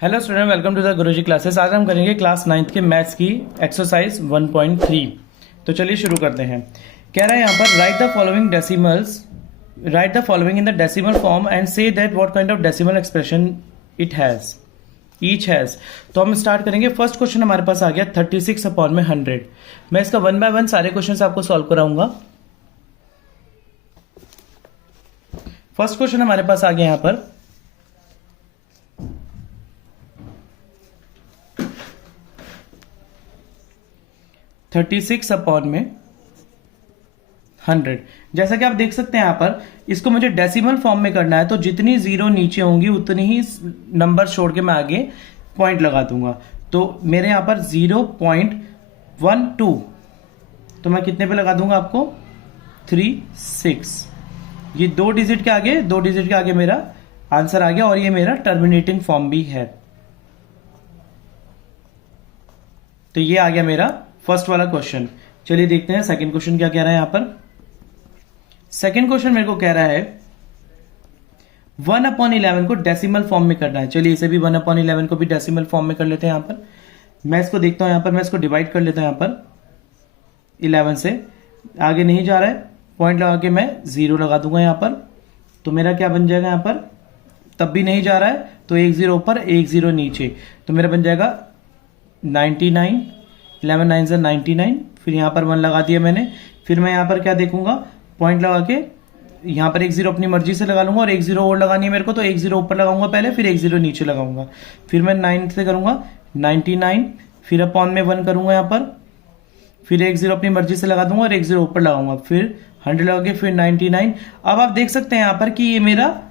Hello student, welcome to the Guruji classes. आज हम करेंगे क्लास 9th के मैथ्स की एक्सरसाइज 1.3। तो चलिए शुरू करते हैं। कह रहा है यहाँ पर right the following decimals, right the following in the decimal form and say that what kind of decimal expression it has each has. तो हम स्टार्ट करेंगे। फर्स्ट क्वेश्चन हमारे पास आ गया 36/100। मैं इसका 1 बाय 1 सारे क्वेश्चन आपको सॉल्व कराऊंगा। फर्स्ट क्वेश्चन हमारे पास आ गया यहाँ पर 36/100। जैसा कि आप देख सकते हैं यहाँ पर, इसको मुझे डेसिमल फॉर्म में करना है, तो जितनी जीरो नीचे होंगी उतनी ही नंबर छोड़ के मैं आगे पॉइंट लगा दूंगा। तो मेरे यहाँ पर 0.12, तो मैं कितने पे लगा दूंगा आपको 36। ये दो डिजिट के आगे मेरा आंसर आ गया और ये मेरा टर्मिनेटिंग फॉर्म भी है। तो ये आ गया मेरा फर्स्ट वाला क्वेश्चन। चलिए देखते हैं सेकंड क्वेश्चन क्या कह रहा है यहां पर। सेकंड क्वेश्चन मेरे को कह रहा है 1/11 को डेसिमल फॉर्म में करना है। चलिए इसे भी 1/11 को भी डेसिमल फॉर्म में कर लेते हैं। यहां पर मैं इसको देखता हूं, यहां पर मैं इसको डिवाइड कर लेता हूं। यहां पर 11 से आगे नहीं जा रहा है, पॉइंट लगा के मैं 0 लगा दूंगा यहां पर। तो मेरा क्या बन जाएगा यहां पर, तब भी नहीं जा रहा है तो 1 0 ऊपर 1 0 नीचे, तो मेरा बन जाएगा 99। 11 9 से 99। फिर यहाँ पर 1 लगा दिया मैंने। फिर मैं यहाँ पर क्या देखूंगा, पॉइंट लगा के यहाँ पर 1 0 अपनी मर्जी से लगा लूंगा और 1 0 और लगानी है मेरे को, तो 1 0 ऊपर लगाऊंगा पहले, फिर 1 0 नीचे लगाऊंगा। फिर मैं 9 से करूंगा 99, फिर अपॉन में 1 करूंगा यहाँ पर, फिर 1 0 अपनी मर्जी से लगा दूंगा और 1 0 ऊपर लगाऊंगा, फिर 100 लगा के फिर 99। अब आप देख सकते हैं यहाँ पर कि ये मेरा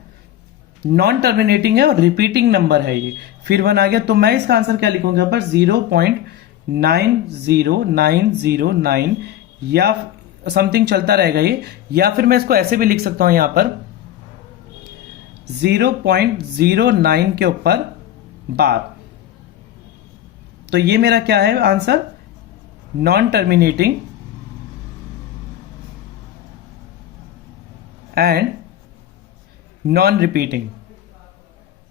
नॉन टर्मिनेटिंग है और रिपीटिंग नंबर है ये। फिर 1 आ गया, तो मैं इसका आंसर क्या लिखूंगा यहाँ पर 0.90909 या समथिंग चलता रहेगा ये, या फिर मैं इसको ऐसे भी लिख सकता हूं यहां पर 0.09 के ऊपर बार। तो ये मेरा क्या है answer, non terminating and non repeating,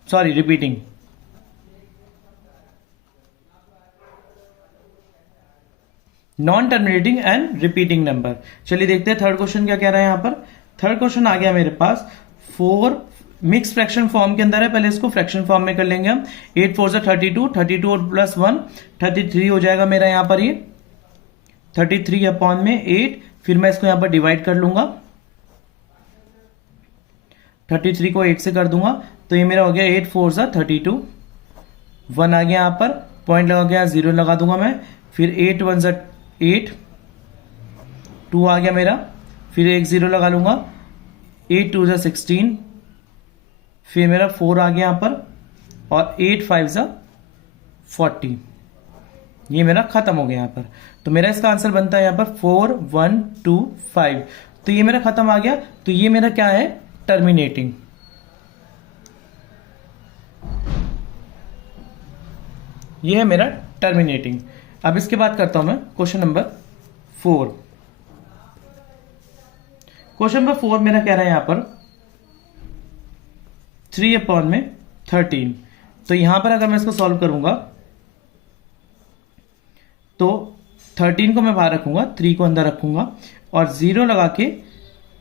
sorry repeating. Non terminating and repeating number. चलिए देखते हैं थर्ड क्वेश्चन क्या कह रहा है यहां पर। थर्ड क्वेश्चन आ गया मेरे पास 4 मिक्स फ्रैक्शन फॉर्म के अंदर है। पहले इसको फ्रैक्शन फॉर्म में कर लेंगे हम। 8 4 से 32, 32 और प्लस 1 33 हो जाएगा मेरा यहां पर। ये 33 अपॉन में 8, फिर मैं इसको यहां पर डिवाइड कर लूंगा, 33 को 8 से कर दूंगा, तो ये मेरा हो गया 8 4 से 32। 1 आ गया यहां पर, पॉइंट लगा गया 0 लगा दूंगा मैं, फिर 8 1 से 8, 2 आ गया मेरा, फिर 1 0 लगा लूंगा, 8 2 से 16, फिर मेरा 4 आ गया यहां पर, और 8 5 से 40। ये मेरा खत्म हो गया यहां पर। तो मेरा इसका आंसर बनता है यहां पर 4 1 2 5। तो ये मेरा खत्म आ गया। तो ये मेरा क्या है, टर्मिनेटिंग। ये है मेरा टर्मिनेटिंग। अब इसके बाद करता हूं मैं क्वेश्चन नंबर 4। क्वेश्चन नंबर 4 मेरा कह रहा है यहां पर 3/13। तो यहां पर अगर मैं इसको सॉल्व करूंगा तो 13 को मैं बाहर रखूंगा, 3 को अंदर रखूंगा और 0 लगा के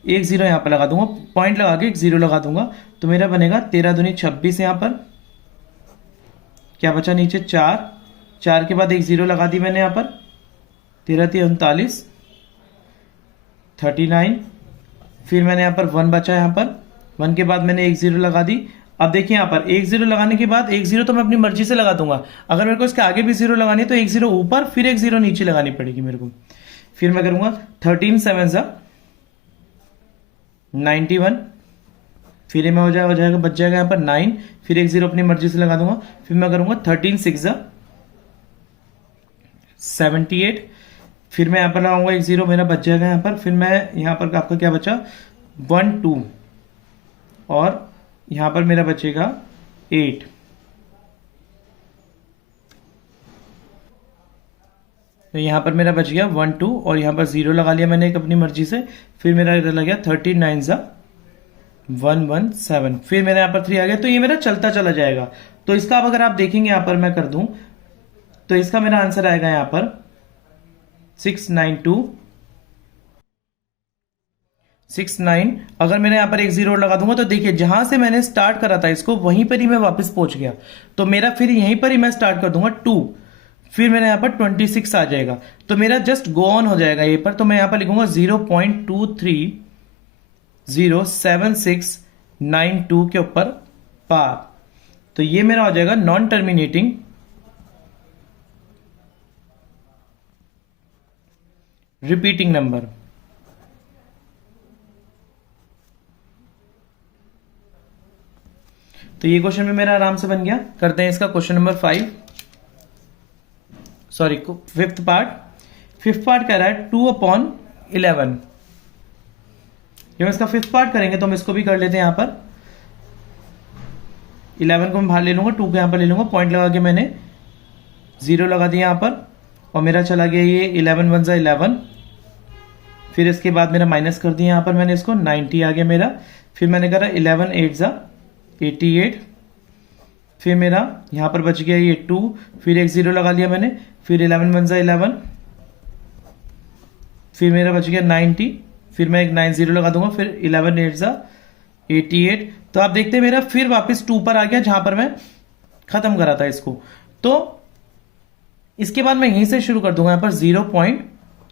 1 0 यहां पर लगा दूंगा, पॉइंट लगा के 1 0 लगा दूंगा, तो मेरा बनेगा 13 दूनी 26। यहां पर क्या बचा नीचे, 4 के बाद 1 0 लगा दी मैंने यहां पर, 13 39 39। फिर मैंने यहां पर 1 बचा, यहां पर 1 के बाद मैंने 1 0 लगा दी। अब देखिए यहां पर 1 0 लगाने के बाद 1 0 तो मैं अपनी मर्जी से लगा दूंगा, अगर मेरे को इसके आगे भी 0 लगानी है तो 1 0 ऊपर फिर 1 0 नीचे लगानी पड़ेगी मेरे को। फिर मैं करूंगा 13 7 से 91, फिर में हो जाएगा बच जाएगा यहां पर 9, फिर 1 0 अपनी मर्जी से लगा दूंगा। फिर मैं करूंगा 13 6 से 78, फिर मैं यहां पर लगाऊंगा 1 0, मेरा बच जाएगा यहां पर। फिर मैं यहां पर आपका क्या बचा 1 2, और यहां पर मेरा बचेगा 8। तो यहां पर मेरा बच गया 1 2 और यहां पर 0 लगा लिया मैंने एक अपनी मर्जी से। फिर मेरा इधर लग गया 13 9 से 117, फिर मेरे यहाँ पर 3 आ गया। तो ये मेरा चलता चला जाएगा। तो इसका अब अगर आप देखेंगे यहां पर मैं कर दूं तो इसका मेरा आंसर आएगा यहां पर 69269। अगर मैंने यहां पर एक जीरो लगा दूंगा तो देखिए जहां से मैंने स्टार्ट करा था इसको वहीं पर ही मैं वापस पहुंच गया, तो मेरा फिर यहीं पर ही मैं स्टार्ट कर दूंगा 2, फिर मेरे यहां पर 26 आ जाएगा, तो मेरा जस्ट गो ऑन हो जाएगा ये पर। तो मैं यहां पर लिखूंगा 0.230769 के ऊपर पार, तो ये मेरा हो जाएगा नॉन टर्मिनेटिंग रिपीटिंग नंबर। तो ये क्वेश्चन भी मेरा आराम से बन गया। करते हैं इसका question number 5, sorry fifth part. Fifth part कह रहा है 2/11। जब हम इसका फिफ्थ पार्ट करेंगे तो हम इसको भी कर लेते हैं यहां पर। 11 को मैं बाहर ले लूंगा, 2 को यहां पर ले लूंगा, पॉइंट लगा के मैंने 0 लगा दिया यहां पर, और मेरा चला गया ये 11 1 11। फिर इसके बाद मेरा माइनस कर दिया यहां पर मैंने इसको, 90 आ गया मेरा। फिर मैंने करा 11 8 88, फिर मेरा यहां पर बच गया ये 2, फिर एक 0 लगा लिया मैंने, फिर 11 1 11, फिर मेरा बच गया 90, फिर मैं एक 90 लगा दूंगा, फिर 11 8 88। तो आप देखते हैं मेरा फिर वापस 2 पर आ गया जहां पर मैं खत्म करा था इसको। तो इसके बाद मैं यहीं से शुरू कर दूंगा यहां पर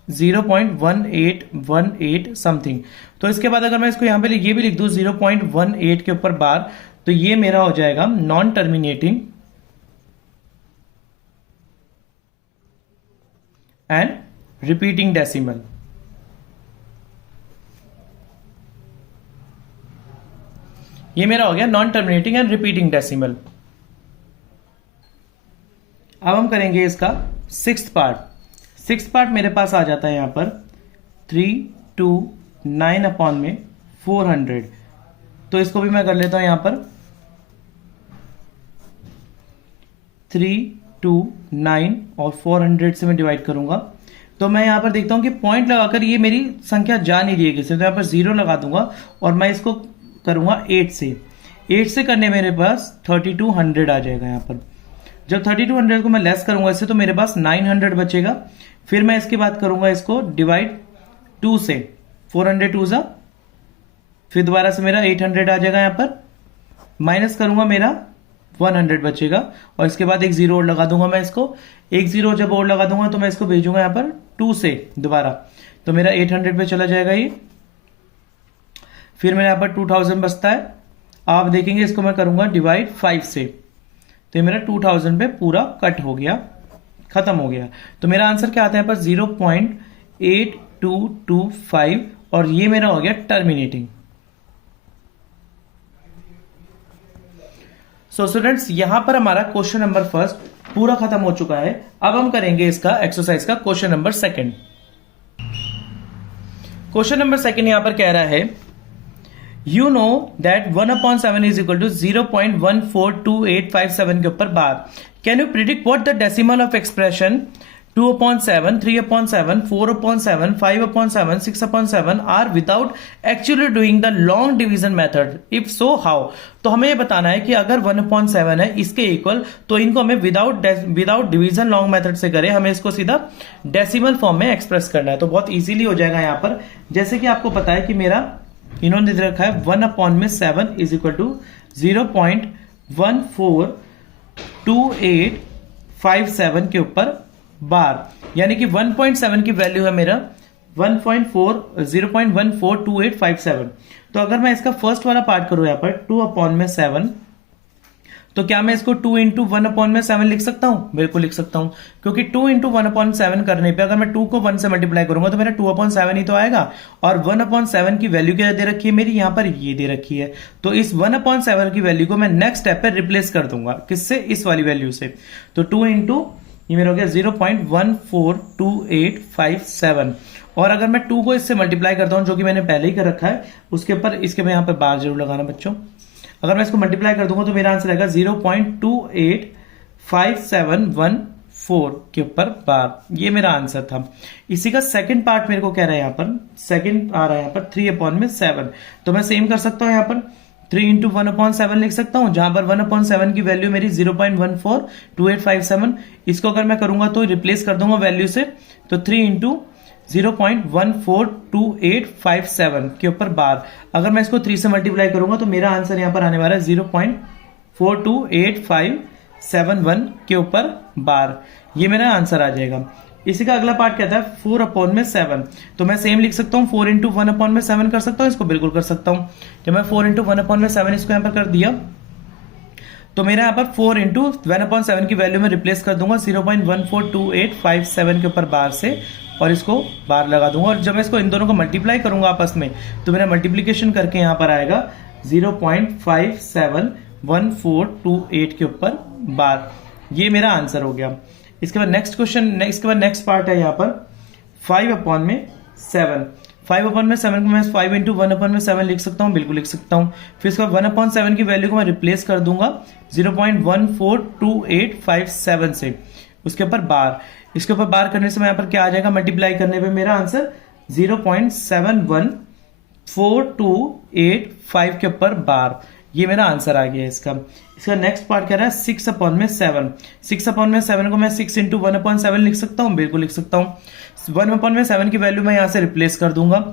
0.1818 समथिंग। तो इसके बाद अगर मैं इसको यहां पे ये भी लिख दूं 0.18 के ऊपर बार, तो ये मेरा हो जाएगा non terminating and repeating decimal. ये मेरा हो गया non terminating and repeating decimal. अब हम करेंगे इसका सिक्स्थ पार्ट। सिक्स्थ पार्ट मेरे पास आ जाता है यहां पर 329/400। तो इसको भी मैं कर लेता हूं यहां पर 329 और 400 से मैं डिवाइड करूंगा। तो मैं यहां पर देखता हूं कि पॉइंट लगाकर ये मेरी संख्या जा नहीं रही है किसी, तो यहां पर 0 लगा दूंगा और मैं इसको करूंगा 8 से। 8 से करने मेरे पास 3200 आ जाएगा यहां पर। जब 3200 को मैं लेस करूंगा इससे तो मेरे पास 900 बचेगा। फिर मैं इसके बाद करूंगा इसको डिवाइड 2 से, 400 2 जा, फिर दोबारा से मेरा 800 आ जाएगा यहां पर, माइनस करूंगा मेरा 100 बचेगा, और इसके बाद एक 0 और लगा दूंगा मैं इसको। एक 0 जब और लगा दूंगा तो मैं इसको भेजूंगा यहां पर 2 से दोबारा, तो मेरा 800 पे चला जाएगा ये। फिर मेरे यहां पर 2000 बचता है। आप देखेंगे इसको मैं करूंगा डिवाइड 5 से, तो मेरा 2000 पे पूरा कट हो गया, खत्म हो गया। तो मेरा आंसर क्या आता है यहां पर 0.8225, और ये मेरा हो गया टर्मिनेटिंग। सो स्टूडेंट्स यहां पर हमारा क्वेश्चन नंबर फर्स्ट पूरा खत्म हो चुका है। अब हम करेंगे इसका एक्सरसाइज का question number second. Question number second यहां पर कह रहा है you know that 1/7 is equal to 0.142857 के ऊपर बार। Can you predict what the decimal of expression 2/7, 3/7, 4/7, 5/7, 6/7 are without actually doing the long division method, if so how. तो हमें ये बताना है कि अगर 1/7 है इसके इक्वल, तो इनको हमें विदाउट डिवीजन लॉन्ग मेथड से करें, हमें इसको सीधा डेसिमल फॉर्म में एक्सप्रेस करना है। तो बहुत इजीली हो जाएगा यहां पर। जैसे कि आपको पता है कि मेरा इन्होंने दे रखा है 1/7 इज इक्वल टू 0.142857 के ऊपर बार, यानी कि 1.7 की वैल्यू है मेरा 0.142857। तो अगर मैं इसका फर्स्ट वाला पार्ट करूं यहां पर 2/7, तो क्या मैं इसको 2 इंटू 1/7 लिख सकता हूं? बिल्कुल लिख सकता हूं, क्योंकि 2 इंटू 1/7 करने पे अगर मैं 2 को 1 से मल्टीप्लाई करूंगा तो मेरा 2/7 ही तो आएगा। और 1/7 की वैल्यू क्या दे रखी है मेरी, यहां पर ये दे रखी है। तो इस 1/7 की वैल्यू को मैं नेक्स्ट स्टेप पे रिप्लेस कर दूंगा, किससे? इस वाली वैल्यू से। तो 2 इंटू ये मेरा हो गया 0.142857, और अगर मैं 2 को इससे मल्टीप्लाई करता हूं जो कि मैंने पहले ही कर रखा है, उसके ऊपर इसके मैं यहां पर बार जरूर लगाना बच्चों। अगर मैं इसको मल्टीप्लाई कर दूंगा तो मेरा आंसर आएगा 0.285714 के ऊपर बार। ये मेरा आंसर था। इसी का सेकंड पार्ट मेरे को कह रहा है यहां पर, सेकंड आ रहा है यहां पर 3/7। तो मैं सेम कर सकता हूं यहां पर 3 इंटू 1/7 लिख सकता हूं, जहां पर 1/7 की वैल्यू मेरी 0.142857। इसको अगर मैं करूंगा तो रिप्लेस कर दूंगा वैल्यू से, तो 3 इंटू 0.142857 के ऊपर बार। अगर मैं इसको 3 से मल्टीप्लाई करूंगा तो मेरा आंसर यहां पर आने वाला है 0.428571 के ऊपर बार। ये मेरा आंसर आ जाएगा। इसी का अगला पार्ट कहता है 4/7। तो मैं सेम लिख सकता हूं, 4 इंटू 1/7 कर सकता हूं, इसको बिल्कुल कर सकता हूं। जब मैं 4 इंटू 1/7 इसको यहां पर कर दिया तो मेरा यहां पर 4 इंटू 1/7 की वैल्यू में रिप्लेस कर दूंगा 0.142857 के ऊपर बार से, और इसको बार लगा दूंगा। और जब मैं इसको इन दोनों को मल्टीप्लाई करूंगा आपस में तो मेरा मल्टीप्लीकेशन करके यहां पर आएगा 0.571428 के ऊपर बार। ये मेरा आंसर हो गया। इसके बाद नेक्स्ट क्वेश्चन, इसके बाद नेक्स्ट पार्ट है यहाँ पर 5/7। 5/7 को मैं 5 इंटू 1/7 लिख सकता हूँ, बिल्कुल लिख सकता हूँ। फिर इसके बाद 1/7 की वैल्यू को मैं रिप्लेस कर दूंगा 0.142857 से, उसके ऊपर बार। इसके ऊपर बार करने से मैं यहाँ पर क्या आ जाएगा, मल्टीप्लाई करने पे मेरा आंसर 0.71428 के ऊपर बार। ये मेरा आंसर आ गया इसका। इसका नेक्स्ट पार्ट कह रहा है 6/7। 6/7 को मैं 6 इंटू 1/7 लिख सकता हूं, बिल्कुल लिख सकता हूं। 1/7 की वैल्यू मैं यहां से रिप्लेस कर दूंगा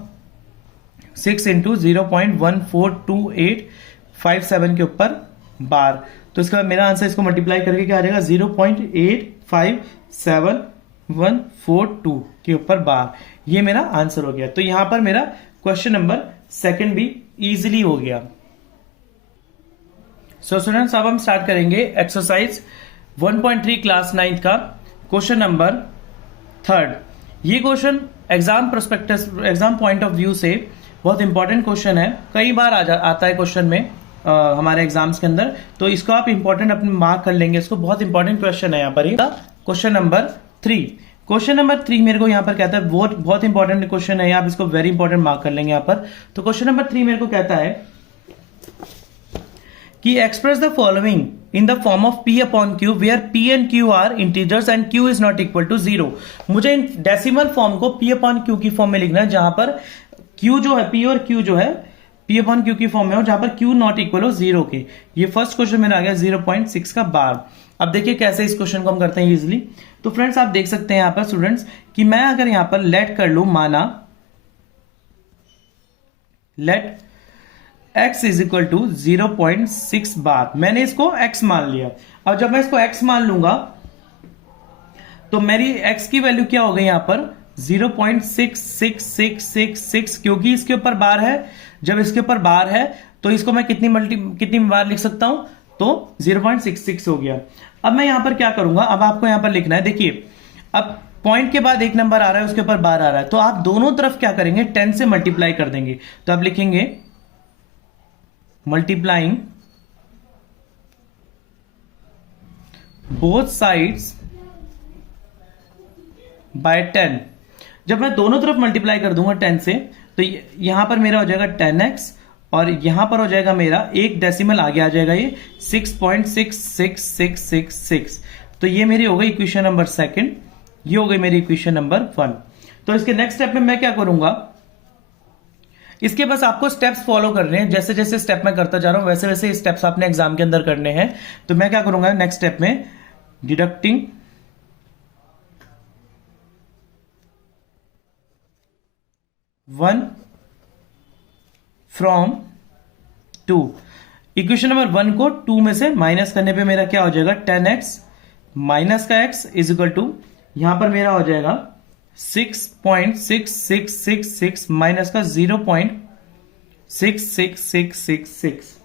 6 इंटू 0.142857 के ऊपर बार। तो इसका मेरा आंसर, इसको मल्टीप्लाई करके क्या आ जाएगा 0.857142 के ऊपर बार। ये मेरा आंसर हो गया। तो यहां पर मेरा क्वेश्चन नंबर 2 भी इजीली हो गया। सो स्टूडेंट्स, अब हम स्टार्ट करेंगे एक्सरसाइज 1.3 क्लास 9 का क्वेश्चन नंबर 3। ये question exam prospectus, exam point of view से बहुत इंपॉर्टेंट क्वेश्चन है। कई बार आता है क्वेश्चन में हमारे एग्जाम्स के अंदर, तो इसको आप इंपॉर्टेंट अपने मार्क कर लेंगे। इसको बहुत इंपॉर्टेंट क्वेश्चन है यहाँ पर। क्वेश्चन नंबर 3, क्वेश्चन नंबर 3 मेरे को यहाँ पर कहता है, बहुत इंपॉर्टेंट क्वेश्चन है, आप इसको वेरी इंपॉर्टेंट मार्क कर लेंगे यहाँ पर। तो क्वेश्चन नंबर 3 मेरे को कहता है कि express the following in the form of P upon Q where P and Q are integers and Q is not equal to 0। मुझे इन डेसिमल फॉर्म को P अपॉन Q की फॉर्म में लिखना है, जहां पर Q जो है, P और Q जो है P अपॉन Q की फॉर्म में हो, जहां पर Q नॉट इक्वल हो 0 के। ये फर्स्ट क्वेश्चन मेरा आ गया 0.6 का बार। अब देखिए कैसे इस क्वेश्चन को हम करते हैं इजिली। तो फ्रेंड्स आप देख सकते हैं यहां पर स्टूडेंट्स कि मैं अगर यहां पर लेट कर लू, माना let x is equal to 0.6 bar, मैंने इसको x मान लिया। अब जब मैं इसको x मान लूंगा तो मेरी x की वैल्यू क्या हो गई यहां पर 0.66666, क्योंकि इसके ऊपर बार है। जब इसके ऊपर बार है तो इसको मैं कितनी बार लिख सकता हूं, तो 0.66 हो गया। अब मैं यहां पर क्या करूंगा, अब आपको यहां पर लिखना है, देखिए अब पॉइंट के बाद एक नंबर आ रहा है, उसके ऊपर बार आ रहा है, तो आप दोनों तरफ क्या करेंगे, 10 से मल्टीप्लाई कर देंगे। तो आप लिखेंगे मल्टीप्लाइंग बोथ साइड्स बाय 10। जब मैं दोनों तरफ मल्टीप्लाई कर दूंगा 10 से, तो यहां पर मेरा हो जाएगा 10x, और यहां पर हो जाएगा मेरा एक डेसिमल आगे आ जाएगा, ये 6.66666। तो ये मेरी हो गई इक्वेशन नंबर 2, ये हो गई मेरी इक्वेशन नंबर 1। तो इसके नेक्स्ट स्टेप में मैं क्या करूंगा, इसके बस आपको स्टेप्स फॉलो करने हैं। जैसे जैसे स्टेप मैं करता जा रहा हूं वैसे वैसे स्टेप्स आपने एग्जाम के अंदर करने हैं। तो मैं क्या करूंगा नेक्स्ट स्टेप में, डिडक्टिंग 1 फ्रॉम 2। इक्वेशन नंबर 1 को 2 में से माइनस करने पे मेरा क्या हो जाएगा, 10x माइनस का x इज इक्वल टू, यहां पर मेरा हो जाएगा 6.6666 माइनस का 0.66666।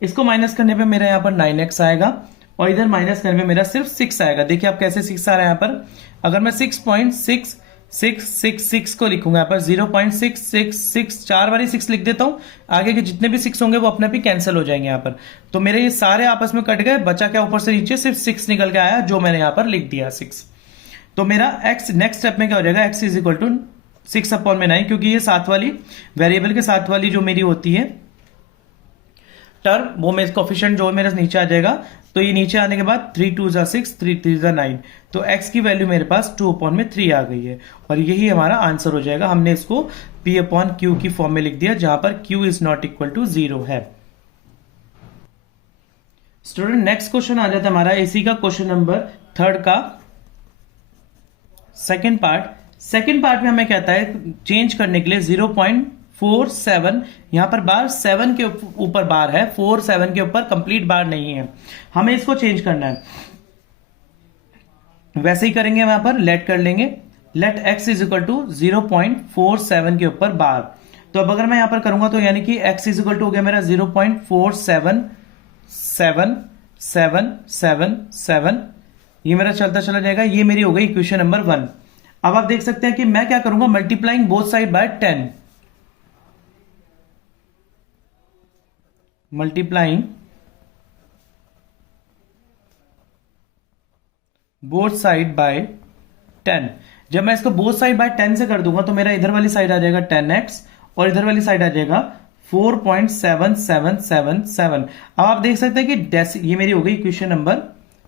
इसको माइनस करने पे मेरा यहां पर 9x आएगा, और इधर माइनस करने पे मेरा सिर्फ 6 आएगा। देखिए आप कैसे 6 आ रहा है यहां पर। अगर मैं 6.6666 को लिखूंगा यहां पर 0.666, 4 बारी 6 लिख देता हूं, आगे के जितने भी 6 होंगे वो अपने आप ही कैंसिल हो जाएंगे यहां पर। तो मेरे ये सारे आपस में कट गए, बचा क्या ऊपर से नीचे, सिर्फ 6 निकल के आया, जो मैंने यहां पर लिख दिया 6। तो मेरा x नेक्स्ट स्टेप में क्या हो जाएगा, x इज इक्वल टू 6/9, क्योंकि ये साथ वाली वेरिएबल के साथ वाली जो मेरी होती है टर्म, वो मेरे कोफिशिएंट जो मेरे नीचे आ जाएगा, तो ये नीचे आने के बाद 3 2 जा 6, 3 3 जा 9, तो x की वैल्यू मेरे पास 2/3 आ गई है और यही हमारा आंसर हो जाएगा। हमने इसको p/q की फॉर्म में लिख दिया जहां पर q is not equal to 0 है। स्टूडेंट नेक्स्ट क्वेश्चन आ जाता है हमारा इसी का क्वेश्चन नंबर 3 का सेकेंड पार्ट में हमें कहता है चेंज करने के लिए 0.47, यहां पर बार 7 के ऊपर बार है, 4 7 के ऊपर कंप्लीट बार नहीं है, हमें इसको चेंज करना है। वैसे ही करेंगे, वहां पर लेट कर लेंगे, let x is equal to 0.47 के ऊपर बार। तो अब अगर मैं यहां पर करूंगा तो यानी कि x इज इक्वल टू हो गया मेरा 0.477777, ये मेरा चलता चला जाएगा। ये मेरी हो गई इक्वेशन नंबर 1। अब आप देख सकते हैं कि मैं क्या करूंगा, multiplying both side by 10, multiplying both side by 10। जब मैं इसको बोथ साइड बाय 10 से कर दूंगा तो मेरा इधर वाली साइड आ जाएगा 10x और इधर वाली साइड आ जाएगा 4.7777। अब आप देख सकते हैं कि ये मेरी हो गई इक्वेशन नंबर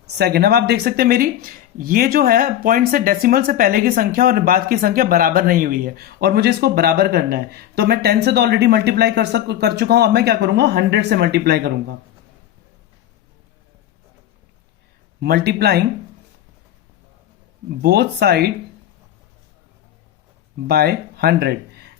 2। अब आप देख सकते हैं मेरी ये जो है पॉइंट से डेसिमल से पहले की संख्या और बाद की संख्या बराबर नहीं हुई है और मुझे इसको बराबर करना है। तो मैं 10 से तो ऑलरेडी मल्टीप्लाई कर चुका हूं, अब मैं क्या करूंगा 100 से मल्टीप्लाई करूंगा, मल्टीप्लाइंग बोथ साइड बाय 100।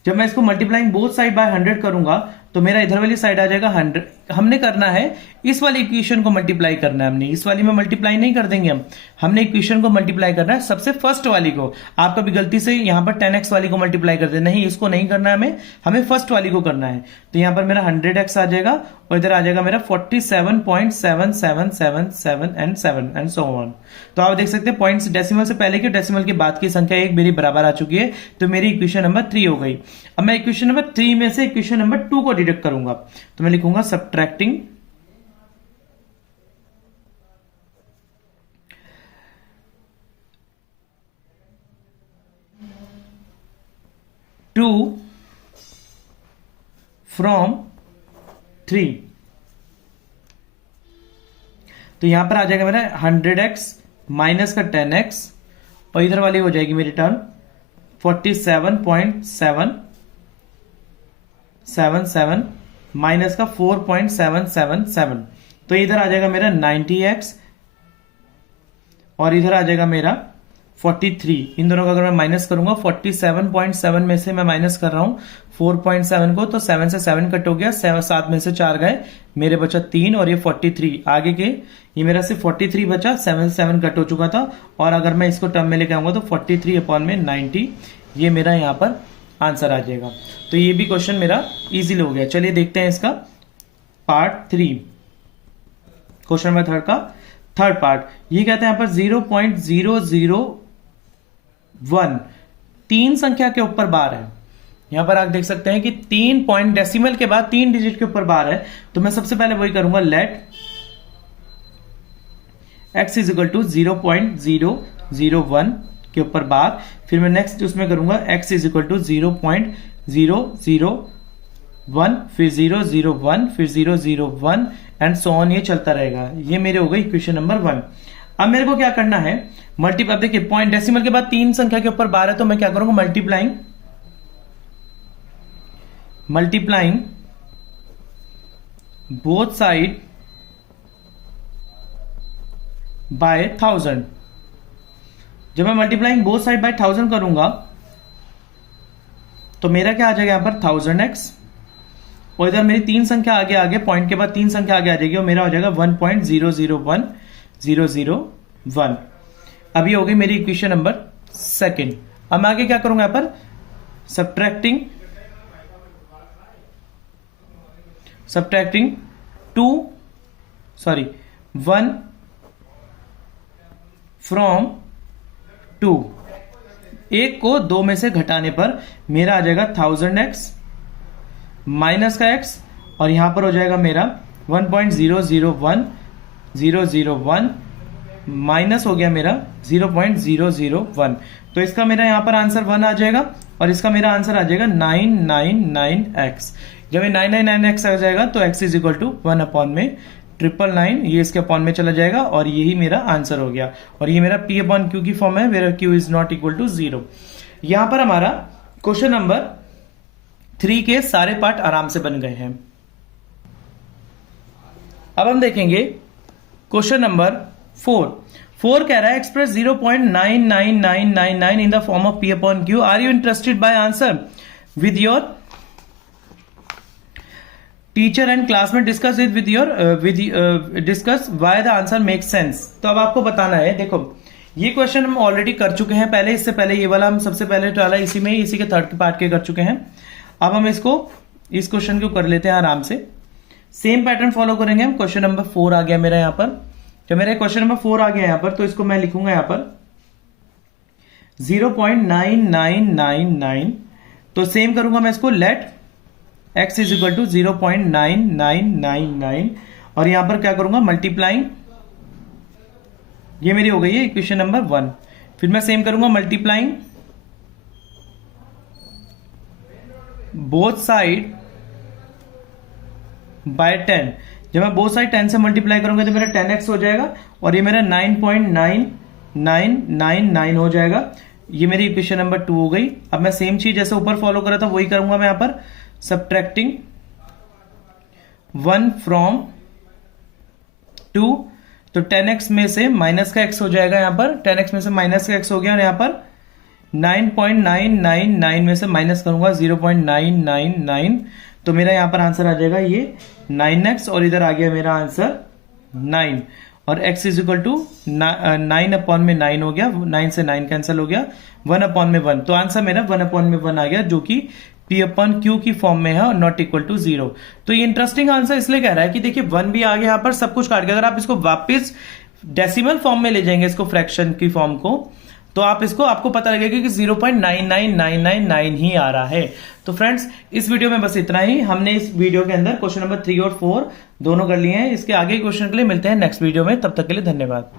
जब मैं इसको मल्टीप्लाइंग बोथ साइड बाय 100 करूंगा तो मेरा इधर वाली साइड आ जाएगा 100। हमने करना है इस वाली इक्वेशन को मल्टीप्लाई करना है, हमने इस वाली में मल्टीप्लाई नहीं कर देंगे, हमने इक्वेशन को मल्टीप्लाई करना है सबसे फर्स्ट वाली को। आप कभी गलती से यहां पर 10x वाली को मल्टीप्लाई कर दे, नहीं, इसको नहीं करना है, हमें फर्स्ट वाली को करना है। तो यहां पर मेरा 100x आ जाएगा और इधर आ जाएगा मेरा 47.7777 एंड 7 एंड सो ऑन। तो आप देख सकते हैं पॉइंट्स डेसिमल से पहले की डेसिमल के बाद की संख्या एक मेरी बराबर आ चुकी है, तो मेरी इक्वेशन नंबर 3 हो गई। अब मैं इक्वेशन नंबर 3 में से इक्वेशन नंबर 2 को डिडक्ट करूंगा, तो मैं लिखूंगा सब्ट्रैक्टिंग 2 फ्रॉम 3। तो यहां पर आ जाएगा मेरा 100x माइनस का 10x और इधर वाली हो जाएगी मेरी टर्म 47.777 माइनस का 4.777। तो इधर आ जाएगा मेरा 90x और इधर आ जाएगा मेरा 43। इन दोनों का अगर मैं माइनस करूंगा 47.7 में से मैं माइनस कर रहा हूं 4.7 को, तो 7 से 7 कट हो गया, 7 में से 4 गए, मेरे बचा 3 और ये 43 आगे के, ये मेरा सिर्फ 43 बचा, 7 से 7 कट हो चुका था। और अगर मैं इसको टर्म में लेके आऊंगा तो 43/90, ये मेरा यहां पर आंसर आ जाएगा। तो ये भी क्वेश्चन मेरा इजीली हो गया। चलिए देखते हैं इसका पार्ट 3, क्वेश्चन नंबर 3 का थर्ड पार्ट। ये कहते हैं यहां पर 0.001 तीन संख्या के ऊपर बार है। यहां पर आप देख सकते हैं कि 3 पॉइंट डेसिमल के बाद 3 डिजिट के ऊपर बार है। तो मैं सबसे पहले वही करूंगा, let x is equal to 0.001 के ऊपर बार, फिर मैं नेक्स्ट उसमें करूंगा x इज इक्वल टू 0.001, फिर 001, फिर 001 एंड सो ऑन, ये चलता रहेगा। ये मेरे हो गई इक्वेशन नंबर 1। अब मेरे को क्या करना है, मल्टीप्लाई, देखिए पॉइंट डेसिमल के बाद 3 संख्या के ऊपर बार है, तो मैं क्या करूंगा, मल्टीप्लाइंग बोथ साइड बाय 1000। जब मैं मल्टीप्लाइंग बोथ साइड बाय 1000 करूंगा तो मेरा क्या आ जाएगा यहां पर 1000x और इधर मेरी 3 संख्या आगे पॉइंट के बाद 3 संख्या आगे आ जाएगी और मेरा हो जाएगा 1.001001। अब ये हो गई मेरी इक्वेशन नंबर 2। अब मैं आगे क्या करूंगा यहां पर, सब्ट्रैक्टिंग 1 फ्रॉम 2, एक को 2 में से घटाने पर मेरा आ जाएगा 1000x माइनस का x और यहां पर हो जाएगा मेरा 1.001001 माइनस हो गया मेरा 0.001। तो इसका मेरा यहां पर आंसर 1 आ जाएगा और इसका मेरा आंसर आ जाएगा 999x। जब ये 999x आ जाएगा तो x इज इक्वल टू 1/2 999, ये इसके अपॉन में चला जाएगा और यही मेरा आंसर हो गया। और ये मेरा P अपॉन Q की फॉर्म है, where Q is not equal to 0। यहां पर हमारा क्वेश्चन नंबर 3 के सारे पार्ट आराम से बन गए हैं। अब हम देखेंगे क्वेश्चन नंबर 4 कह रहा है express 0.99999 in the form of P upon Q। Are you interested by answer with your teacher and classmate, discuss it with your discuss why the answer make sense. तो अब आपको बताना है, देखो ये क्वेश्चन हम ऑलरेडी कर चुके हैं पहले, इससे पहले ये वाला हम सबसे पहले डाला इसी में, इसी के थर्ड पार्ट के कर चुके हैं। अब हम इस क्वेश्चन को कर लेते हैं आराम से, सेम पैटर्न फॉलो करेंगे हम। क्वेश्चन नंबर 4 आ गया मेरा यहाँ पर, जब मेरा क्वेश्चन नंबर 4 आ गया यहाँ पर, तो इसको मैं लिखूंगा यहाँ पर 0.9999। तो सेम करूंगा मैं इसको, let x is equal to 0.9999 और यहां पर क्या करूंगा, मल्टीप्लाइंग, ये मेरी हो गई है इक्वेशन नंबर 1। फिर मैं सेम करूंगा मल्टीप्लाइंग बोथ साइड बाय 10। जब मैं बोथ साइड 10 से मल्टीप्लाई करूंगा तो मेरा 10x हो जाएगा और ये मेरा 9.9999 हो जाएगा। ये मेरी इक्वेशन नंबर 2 हो गई। अब मैं सेम चीज जैसे ऊपर फॉलो करा था वही करूंगा मैं यहां पर, सब्ट्रैक्टिंग 1 फ्रॉम 2, तो 10x में से माइनस का x हो जाएगा, यहां पर 10x में से माइनस का x हो गया और यहां पर 9.999 में से माइनस करूंगा 0.999, तो मेरा यहां पर आंसर आ जाएगा ये 9x और इधर आ गया मेरा आंसर 9 और x is equal to 9 upon में 9 हो गया, 9 से 9 कैंसिल हो गया, 1 अपॉन में 1, तो आंसर मेरा 1 अपॉन में 1 आ गया जो कि P अपॉन Q की फॉर्म में है और नॉट इक्वल टू 0। तो ये इंटरेस्टिंग आंसर इसलिए कह रहा है कि देखिए 1 भी आ गया यहाँ पर, सब कुछ काट के अगर आप इसको वापस डेसिमल फॉर्म में ले जाएंगे, इसको फ्रैक्शन की फॉर्म को, तो आपको पता लगेगा कि 0.99999 ही आ रहा है। तो फ्रेंड्स इस वीडियो में बस इतना ही। हमने इस वीडियो के अंदर क्वेश्चन नंबर 3 और 4 दोनों कर लिए हैं। इसके आगे क्वेश्चन के लिए मिलते हैं नेक्स्ट वीडियो में, तब तक के लिए धन्यवाद।